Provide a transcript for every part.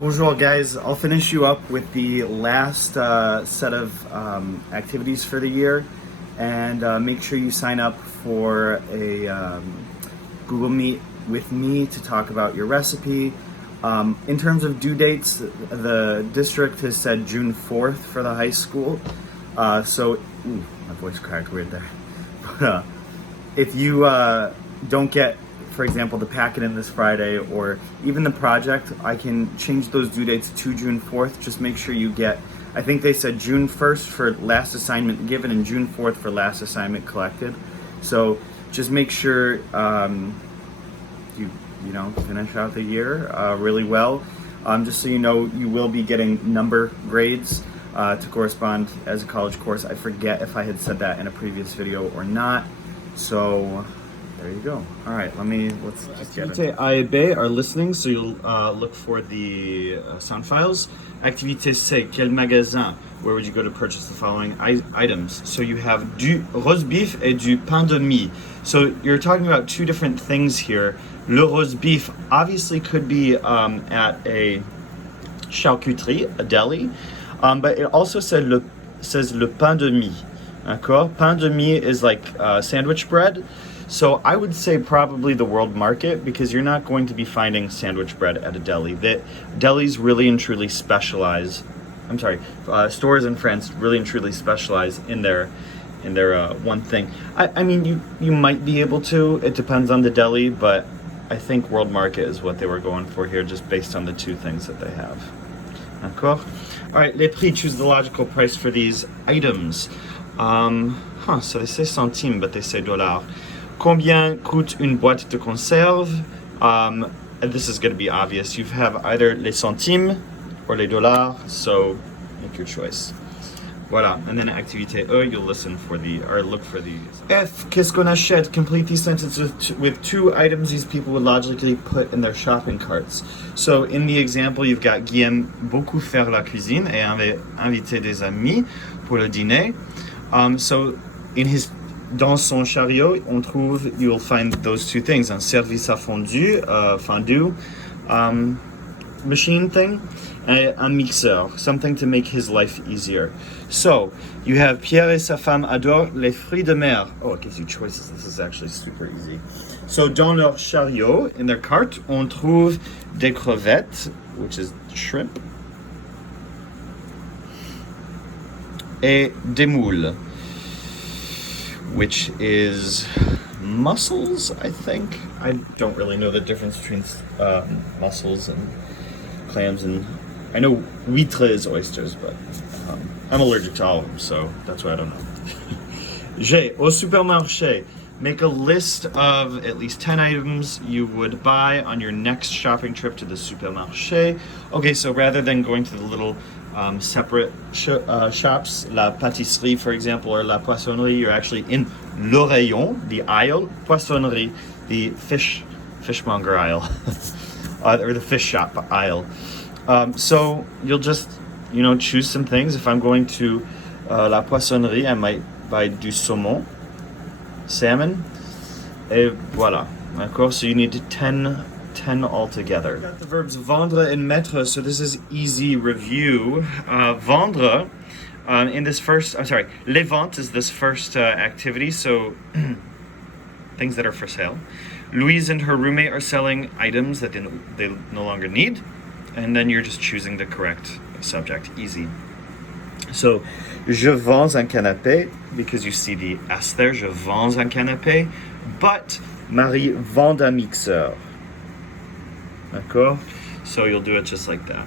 Bonjour, guys. I'll finish you up with the last set of activities for the year, and make sure you sign up for a Google Meet with me to talk about your recipe. In terms of due dates, the district has said June 4th for the high school. My voice cracked weird there. But if you don't get, for example, the packet in this Friday or even the project, I can change those due dates to June 4th. Just make sure you get, I think they said June 1st for last assignment given and June 4th for last assignment collected. So just make sure you know, finish out the year really well. Just so you know, you will be getting number grades to correspond as a college course. I forget if I had said that in a previous video or not. So there you go. All right, let's just get it. Activité A et B are listening, so you'll look for the sound files. Activité C, quel magasin? Where would you go to purchase the following items? So you have du rose beef et du pain de mie. So you're talking about two different things here. Le rose beef obviously could be at a charcuterie, a deli, but it also says le pain de mie. D'accord? Pain de mie is like sandwich bread. So I would say probably the World Market, because you're not going to be finding sandwich bread at a deli. The delis really and truly specialize. Stores in France really and truly specialize in their one thing. I mean, you might be able to. It depends on the deli, but I think World Market is what they were going for here, just based on the two things that they have. D'accord? All right, les prix. Choose the logical price for these items. So they say centimes, but they say dollars. Combien coûte une boîte de conserve? This is going to be obvious. You have either les centimes or les dollars, so make your choice. Voilà. And then activité E, you'll look for these. F, qu'est-ce qu'on achète? Complete these sentences with two items these people would logically put in their shopping carts. So in the example, you've got Guy aime beaucoup faire la cuisine et avait invité des amis pour le dîner. So dans son chariot, you'll find those two things: un service à fondue machine thing, and un mixeur, something to make his life easier. So you have Pierre et sa femme adorent les fruits de mer. Oh, it gives you choices. This is actually super easy. So dans leur chariot, in their cart, on trouve des crevettes, which is shrimp, et des moules, which is mussels, I think. I don't really know the difference between mussels and clams, and I know huître is oysters, but I'm allergic to all of them, so that's why I don't know. G, au supermarché. Make a list of at least 10 items you would buy on your next shopping trip to the supermarché. Okay, so rather than going to the little separate shops, la pâtisserie, for example, or la poissonnerie, you're actually in le rayon, the aisle, poissonnerie, the fishmonger aisle, or the fish shop aisle. So you'll just, choose some things. If I'm going to la poissonnerie, I might buy du saumon, salmon, et voilà. D'accord? So you need 10 altogether. We got the verbs vendre and mettre, so this is easy review. Vendre, les ventes is this first activity, so things that are for sale. Louise and her roommate are selling items that they no longer need, and then you're just choosing the correct subject. Easy. So, je vends un canapé, because you see the S there, je vends un canapé, but Marie vend un mixeur. D'accord? So you'll do it just like that.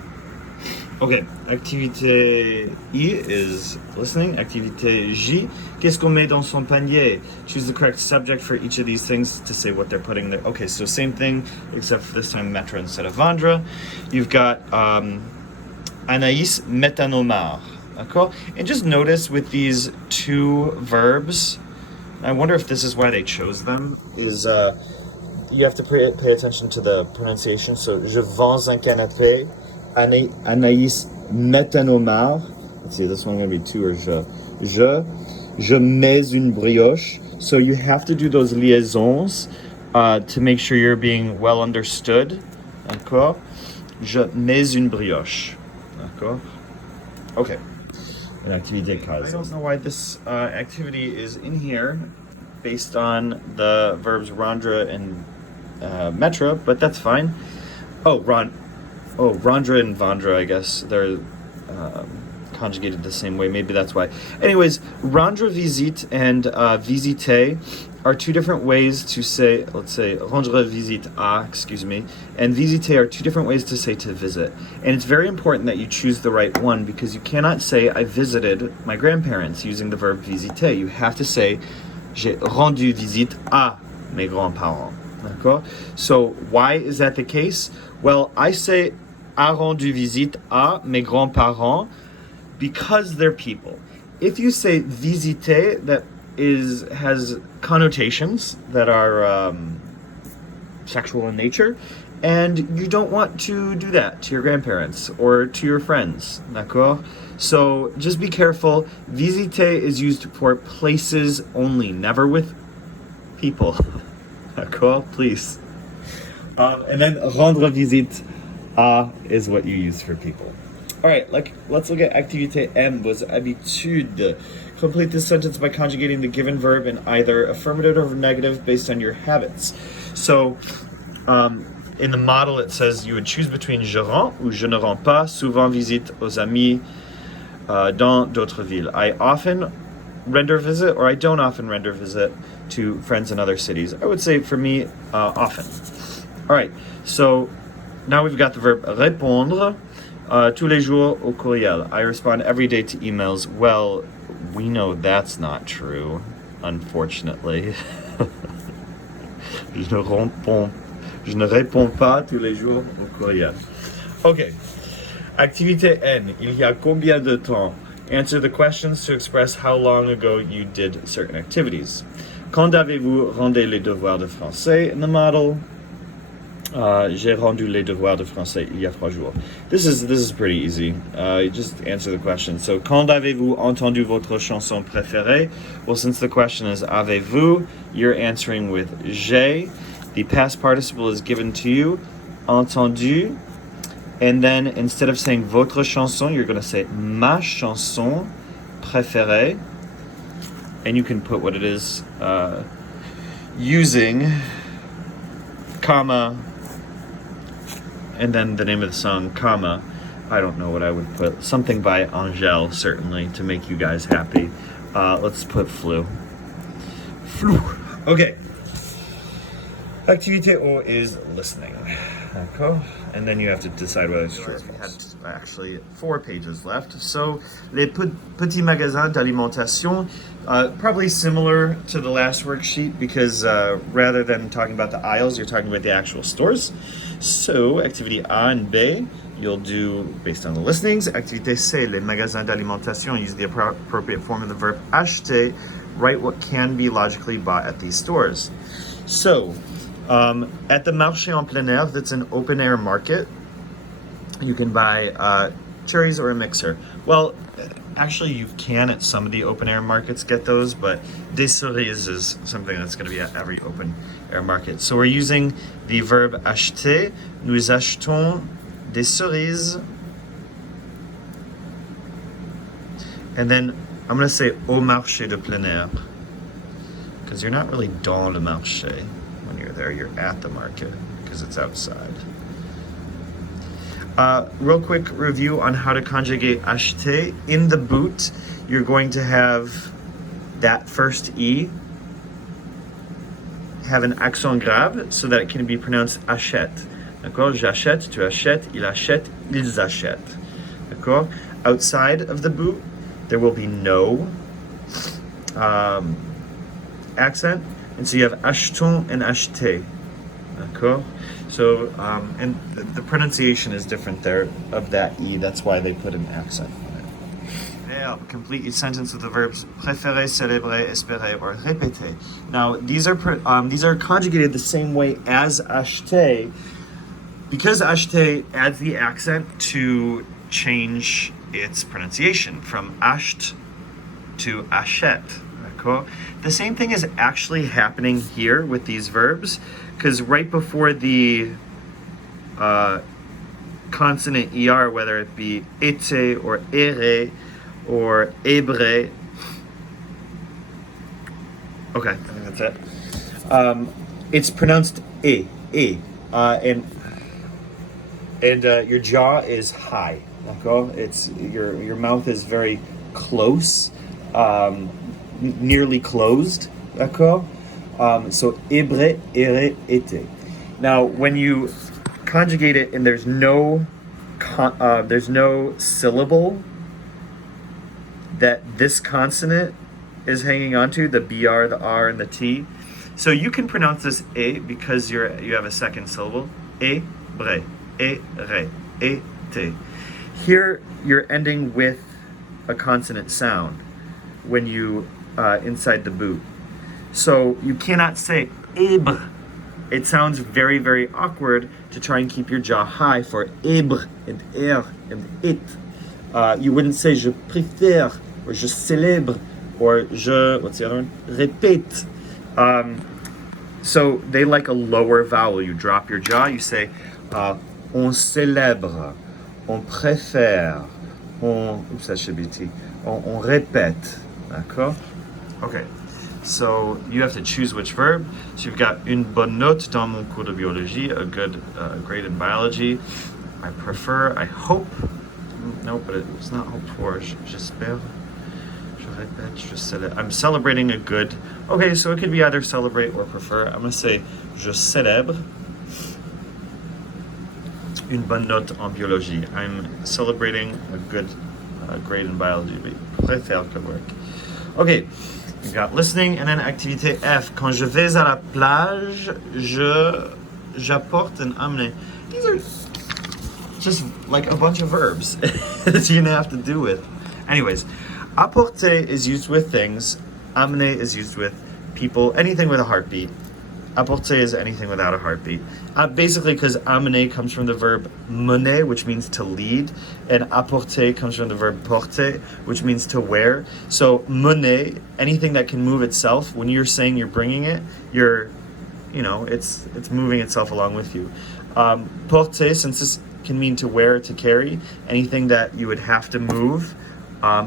Okay, activité I is listening. Activité J, qu'est-ce qu'on met dans son panier? Choose the correct subject for each of these things to say what they're putting there. Okay, so same thing, except for this time mettre instead of vendre. You've got Anaïs met un homard. D'accord? And just notice with these two verbs, I wonder if this is why they chose them, is you have to pay attention to the pronunciation. So, je vends un canapé. Anaïs met un homard. Let's see, this one going to be two or je. Je mets une brioche. So you have to do those liaisons to make sure you're being well understood. D'accord? Je mets une brioche. D'accord? Okay. An activité cause. I don't know why this activity is in here based on the verbs rendre and mettre, but that's fine. Rendre and vendre, I guess. They're conjugated the same way. Maybe that's why. Anyways, rendre visite and visiter are two different ways to say, let's say, rendre visite à, excuse me, and visiter are two different ways to say to visit. And it's very important that you choose the right one because you cannot say, I visited my grandparents using the verb visiter. You have to say, j'ai rendu visite à mes grands-parents. D'accord? So why is that the case? Well, I say, a rendu visite à mes grands-parents because they're people. If you say visiter, that has connotations that are sexual in nature, and you don't want to do that to your grandparents or to your friends, d'accord? So just be careful. Visiter is used for places only, never with people, d'accord? Please. And then rendre visite à is what you use for people. All right, let's look at activité M, was habitude. Complete this sentence by conjugating the given verb in either affirmative or negative based on your habits. So, in the model it says you would choose between je rends ou je ne rends pas souvent visite aux amis dans d'autres villes. I often render visit or I don't often render visit to friends in other cities. I would say for me, often. All right, so now we've got the verb répondre. Tous les jours au courriel. I respond every day to emails. Well, we know that's not true, unfortunately. Je ne réponds pas tous les jours au courriel. Okay. Activité N. Il y a combien de temps? Answer the questions to express how long ago you did certain activities. Quand avez-vous rendu les devoirs de français in the model? J'ai rendu les devoirs de français il y a 3 jours. This is pretty easy. You just answer the question. So, quand avez-vous entendu votre chanson préférée? Well, since the question is avez-vous, you're answering with j'ai. The past participle is given to you, entendu. And then instead of saying votre chanson, you're going to say ma chanson préférée. And you can put what it is using comma, and then the name of the song, comma. I don't know what I would put. Something by Angèle, certainly, to make you guys happy. Let's put flu. Flu. Okay. Activité O is listening. Okay. And then you have to decide whether it's true or false. We had actually 4 pages left. So, les petits magasins d'alimentation, probably similar to the last worksheet because rather than talking about the aisles, you're talking about the actual stores. So, activity A and B, you'll do based on the listings. Activité C, les magasins d'alimentation, use the appropriate form of the verb acheter, write what can be logically bought at these stores. So, at the marché en plein air, that's an open air market, you can buy cherries or a mixer. Well, actually you can at some of the open air markets get those, but des cerises is something that's going to be at every open air market. So we're using the verb acheter. Nous achetons des cerises. And then I'm going to say au marché de plein air, because you're not really dans le marché. When you're there, you're at the market because it's outside. Real quick review on how to conjugate acheter. In the boot, you're going to have that first E have an accent grave so that it can be pronounced achète. D'accord? J'achète, tu achètes, il achète, ils achètent. D'accord? Outside of the boot, there will be no accent. And so you have acheton and acheter. D'accord? So, and the pronunciation is different there of that E. That's why they put an accent on it. Verb. Complete each sentence with the verbs préférer, célébrer, espérer, or répéter. Now, these are conjugated the same way as acheter, because acheter adds the accent to change its pronunciation from achet to achète. The same thing is actually happening here with these verbs, because right before the consonant ER, whether it be ete or ere or ebre. Okay, I think that's it. It's pronounced e, and your jaw is high. D'accord? It's your mouth is very close, nearly closed. D'accord? So ebre, ere, ete. Now, when you conjugate it and there's no syllable that this consonant is hanging onto, the BR, the R, and the T. So you can pronounce this E because you have a second syllable. E, bre, e, re, e, te. Here you're ending with a consonant sound when you inside the boot. So you cannot say ebre. It sounds very, very awkward to try and keep your jaw high for ebre and er and it. You wouldn't say je préfère or je célèbre or je, what's the other one? Répète. So they like a lower vowel. You drop your jaw, you say on célèbre, on préfère, oops, that should be T. On répète. D'accord? Okay. So you have to choose which verb. So you've got une bonne note dans mon cours de biologie, a good grade in biology. I prefer, I hope, no, but it's not hoped for. J'espère, je répète, je célèbre. I'm celebrating a good, okay, so it could be either celebrate or prefer. I'm gonna say, je célèbre une bonne note en biologie. I'm celebrating a good grade in biology, but préfère could work. Okay. You've got listening, and then activité F. Quand je vais à la plage, j'apporte un amener. These are just like a bunch of verbs that you're gonna have to do with. Anyways, apporter is used with things. Amener is used with people. Anything with a heartbeat. Apporter is anything without a heartbeat. Basically, because amener comes from the verb mener, which means to lead, and apporter comes from the verb porter, which means to wear. So mener, anything that can move itself. When you're saying you're bringing it, it's moving itself along with you. Porter, since this can mean to wear, to carry, anything that you would have to move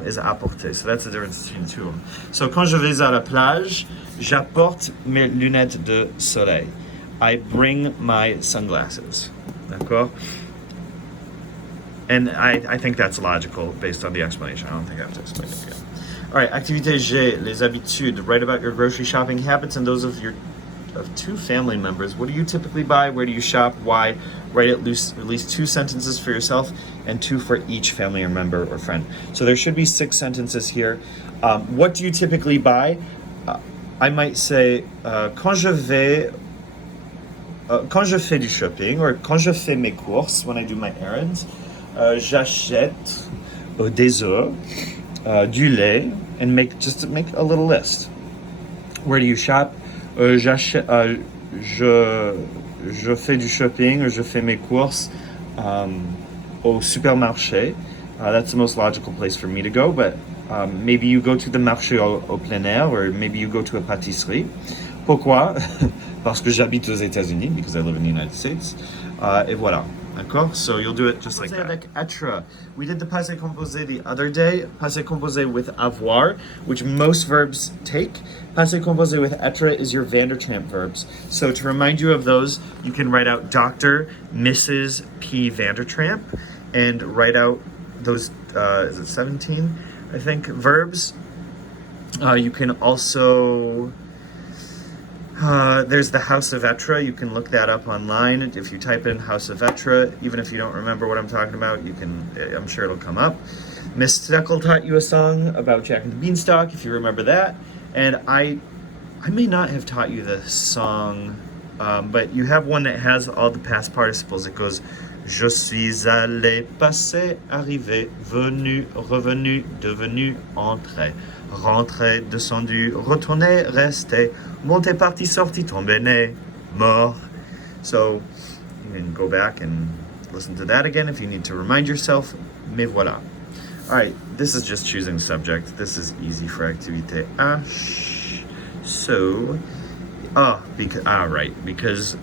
is apporter. So that's the difference between the two of them. So quand je vais à la plage, j'apporte mes lunettes de soleil. I bring my sunglasses. D'accord? And I think that's logical based on the explanation. I don't think I have to explain it again. All right, activité G, les habitudes. Write about your grocery shopping habits and those of two family members. What do you typically buy? Where do you shop? Why? Write at least 2 sentences for yourself and 2 for each family or member or friend. So there should be 6 sentences here. What do you typically buy? I might say quand je fais du shopping, or quand je fais mes courses, when I do my errands, j'achète des œufs, du lait, and make a little list. Where do you shop? Je fais du shopping, or je fais mes courses au supermarché. That's the most logical place for me to go, but maybe you go to the marché au plein air, or maybe you go to a pâtisserie. Pourquoi? Parce que j'habite aux États-Unis, because I live in the United States. Et voilà. D'accord? So you'll do it just like that. Avec être. We did the passé composé the other day. Passé composé with avoir, which most verbs take. Passé composé with être is your Vandertramp verbs. So to remind you of those, you can write out Dr. Mrs. P. Vandertramp and write out those, is it 17? I think, verbs. You can also, there's the House of Etre. You can look that up online. If you type in House of Etre, even if you don't remember what I'm talking about, I'm sure it'll come up. Miss Steckle taught you a song about Jack and the Beanstalk, if you remember that. And I may not have taught you the song, but you have one that has all the past participles. It goes, je suis allé, passé, arrivé, venu, revenu, devenu, entré, rentré, descendu, retourné, resté, monté, parti, sorti, tombé, né, mort. So you can go back and listen to that again if you need to remind yourself. Mais voilà. All right, this is just choosing subject. This is easy for activité H. So, because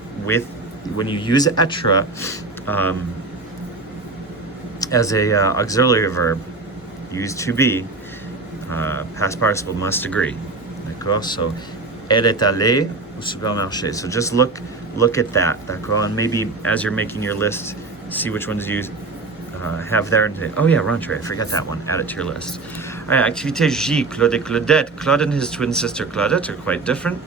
when you use être, as a auxiliary verb, use to be, past participle must agree. D'accord? So, elle est allée au supermarché. So just look at that. D'accord? And maybe as you're making your list, see which ones you have there. And say, oh yeah, rentrée. I forgot that one. Add it to your list. All right, activité J, Claude et Claudette. Claude and his twin sister Claudette are quite different.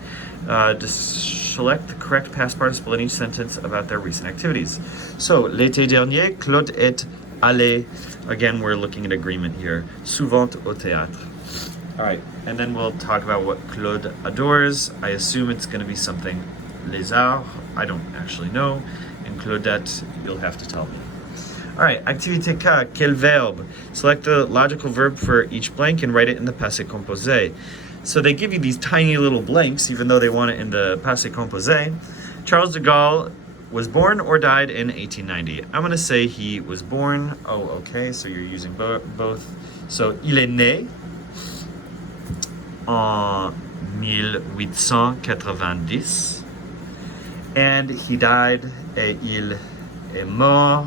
Just select the correct past participle in each sentence about their recent activities. So, l'été dernier, Claude est allé. Again, we're looking at agreement here. Souvent au théâtre. All right, and then we'll talk about what Claude adores. I assume it's going to be something les arts. I don't actually know. And Claudette, you'll have to tell me. All right, activité K, quel verbe? Select the logical verb for each blank and write it in the passé composé. So they give you these tiny little blanks, even though they want it in the passé composé. Charles de Gaulle was born or died in 1890. I'm going to say he was born. Oh, okay, so you're using both. So, il est né en 1890 and he died et il est mort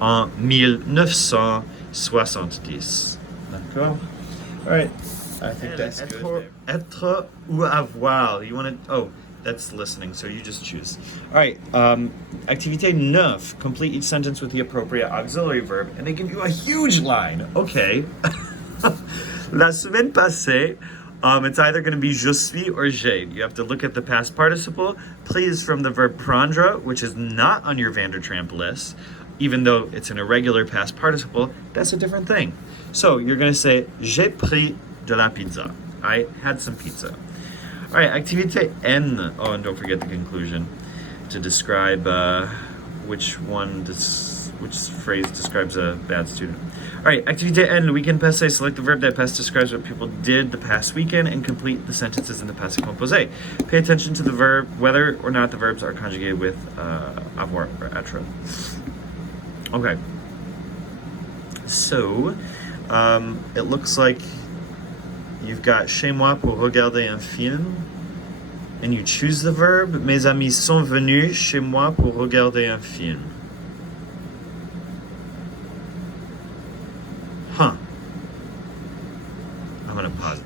en 1970. D'accord? All right. I think that's good. Être ou avoir. You want to? Oh, that's listening. So you just choose. All right. Activité 9. Complete each sentence with the appropriate auxiliary verb, and they give you a huge line. Okay. La semaine passée. It's either going to be je suis or j'ai. You have to look at the past participle. Please from the verb prendre, which is not on your Van der Tramp list, even though it's an irregular past participle. That's a different thing. So you're going to say j'ai pris de la pizza. I had some pizza. All right, activité N. Oh, and don't forget the conclusion to describe which phrase describes a bad student. All right, activité N. Le weekend passé. Select the verb that past describes what people did the past weekend and complete the sentences in the passé composé. Pay attention to the verb, whether or not the verbs are conjugated with avoir or être. Okay. So, it looks like you've got chez moi pour regarder un film, and you choose the verb. Mes amis sont venus chez moi pour regarder un film. Huh. I'm gonna pause.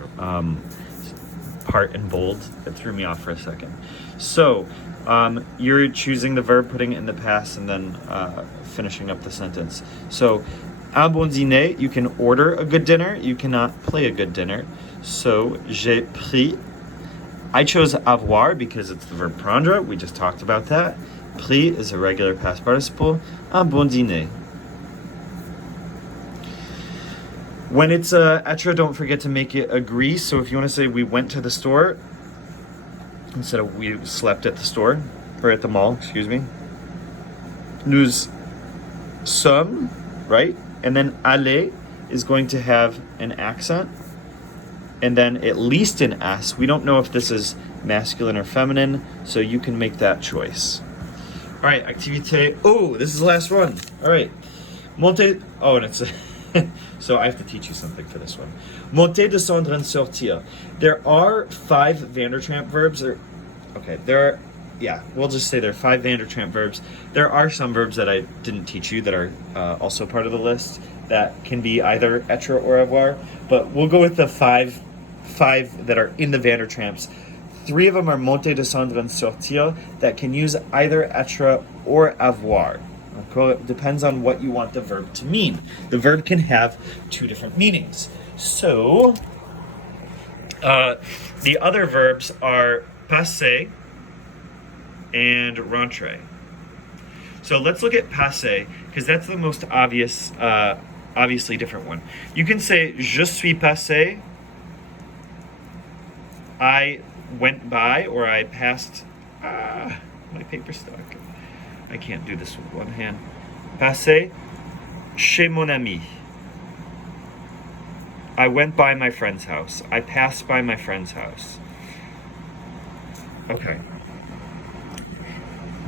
Part in bold. It threw me off for a second. So, you're choosing the verb, putting it in the past, and then finishing up the sentence. So, un bon dîner, you can order a good dinner. You cannot play a good dinner. So, j'ai pris. I chose avoir because it's the verb prendre. We just talked about that. Pris is a regular past participle. Un bon dîner. When it's être, don't forget to make it agree. So if you want to say we went to the store, instead of we slept at the store, or at the mall, excuse me. Nous sommes, right? And then aller is going to have an accent. And then at least an S. We don't know if this is masculine or feminine, so you can make that choice. All right, activité. Oh, this is the last one. All right. Monter. Oh, and it's... So I have to teach you something for this one. Monter, descendre, and sortir. There are 5 Van der Tramp verbs. We'll just say there are 5 Van der Tramp verbs. There are some verbs that I didn't teach you that are also part of the list that can be either être or avoir, but we'll go with the five that are in the Van der Tramps. 3 of them are monter, descendre, and sortir that can use either être or avoir. It depends on what you want the verb to mean. The verb can have 2 different meanings. So, the other verbs are passer and rentrer. So let's look at passer, because that's the most obviously different one. You can say, je suis passé, I went by, or I passed, my paper's stuck. I can't do this with one hand. Passer chez mon ami. I went by my friend's house. I passed by my friend's house. Okay.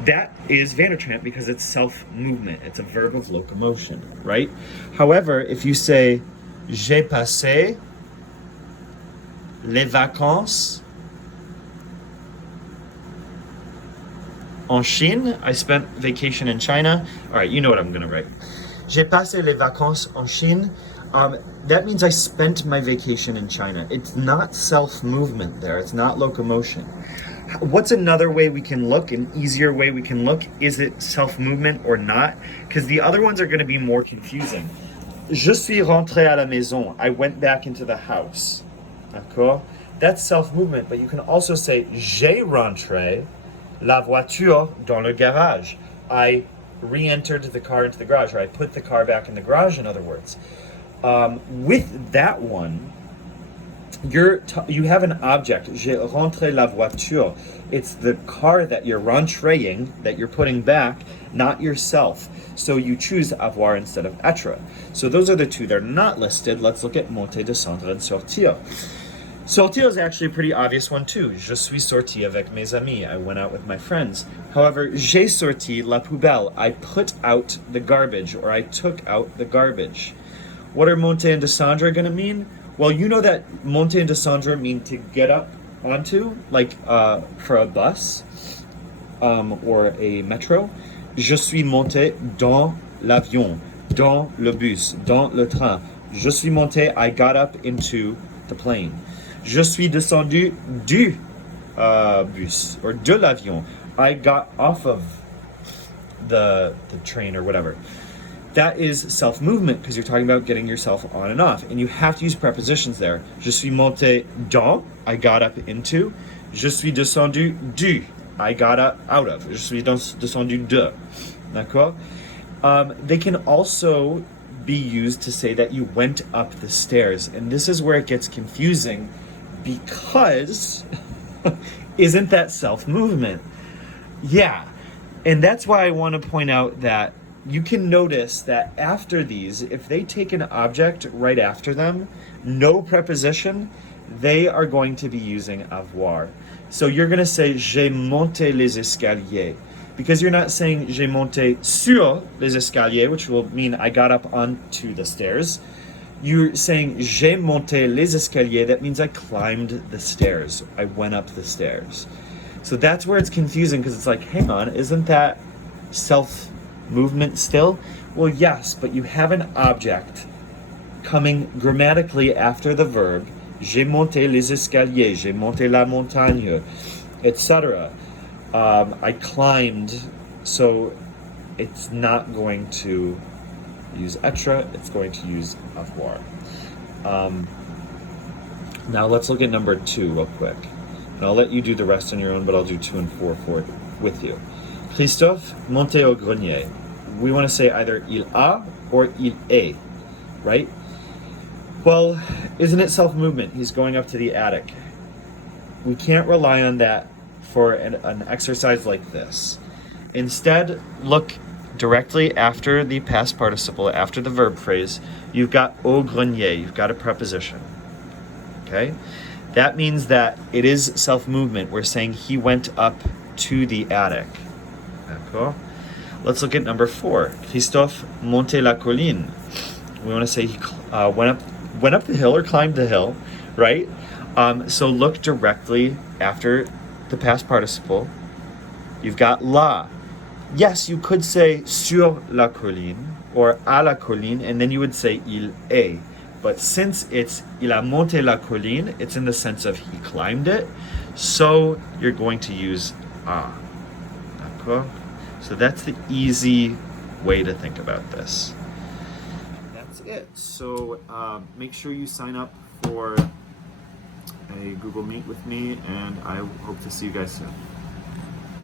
That is Van der Tramp because it's self-movement. It's a verb of locomotion, right? However, if you say, j'ai passé les vacances en Chine. I spent vacation in China. All right, you know what I'm gonna write. J'ai passé les vacances en Chine. That means I spent my vacation in China. It's not self-movement there. It's not locomotion. What's another way we can look, an easier way we can look? Is it self-movement or not? Because the other ones are going to be more confusing. Je suis rentré à la maison. I went back into the house. D'accord? That's self-movement, but you can also say j'ai rentré la voiture dans le garage. I re-entered the car into the garage, or I put the car back in the garage, in other words. With that one, you have an object. J'ai rentré la voiture. It's the car that you're rentréing, that you're putting back, not yourself. So you choose avoir instead of être. So those are the two that are not listed. Let's look at monter, descendre, and sortir. Sortir is actually a pretty obvious one too. Je suis sorti avec mes amis. I went out with my friends. However, j'ai sorti la poubelle. I put out the garbage, or I took out the garbage. What are monter and descendre going to mean? Well, you know that monter and descendre mean to get up onto, like for a bus or a metro. Je suis monté dans l'avion, dans le bus, dans le train. Je suis monté, I got up into the plane. Je suis descendu du bus, or de l'avion. I got off of the train or whatever. That is self-movement, because you're talking about getting yourself on and off. And you have to use prepositions there. Je suis monté dans, I got up into. Je suis descendu du, I got up out of. Je suis descendu de. D'accord? They can also be used to say that you went up the stairs. And this is where it gets confusing, because isn't that self-movement? Yeah. And that's why I want to point out that you can notice that after these, if they take an object right after them, no preposition, they are going to be using avoir. So you're going to say j'ai monté les escaliers, because you're not saying j'ai monté sur les escaliers, which will mean I got up onto the stairs. You're saying j'ai monté les escaliers, that means I climbed the stairs. I went up the stairs. So that's where it's confusing, because it's like, hang on, isn't that self-movement still? Well, yes, but you have an object coming grammatically after the verb. J'ai monté les escaliers, j'ai monté la montagne, etc. I climbed, so it's not going to use être, it's going to use avoir. Now let's look at number 2 real quick. And I'll let you do the rest on your own, but I'll do 2 and 4 with you. Christophe monte au grenier. We want to say either il a or il est, right? Well, isn't it self-movement? He's going up to the attic. We can't rely on that for an exercise like this. Instead, look directly after the past participle, after the verb phrase. You've got au grenier, you've got a preposition. Okay? That means that it is self-movement. We're saying he went up to the attic. D'accord? Let's look at number 4. Christophe monte la colline. We want to say he went up the hill or climbed the hill, right? So look directly after the past participle. You've got la. Yes, you could say sur la colline or à la colline, and then you would say il est. But since it's il a monté la colline, it's in the sense of he climbed it. So you're going to use a. D'accord? So that's the easy way to think about this. That's it. So make sure you sign up for a Google Meet with me, and I hope to see you guys soon.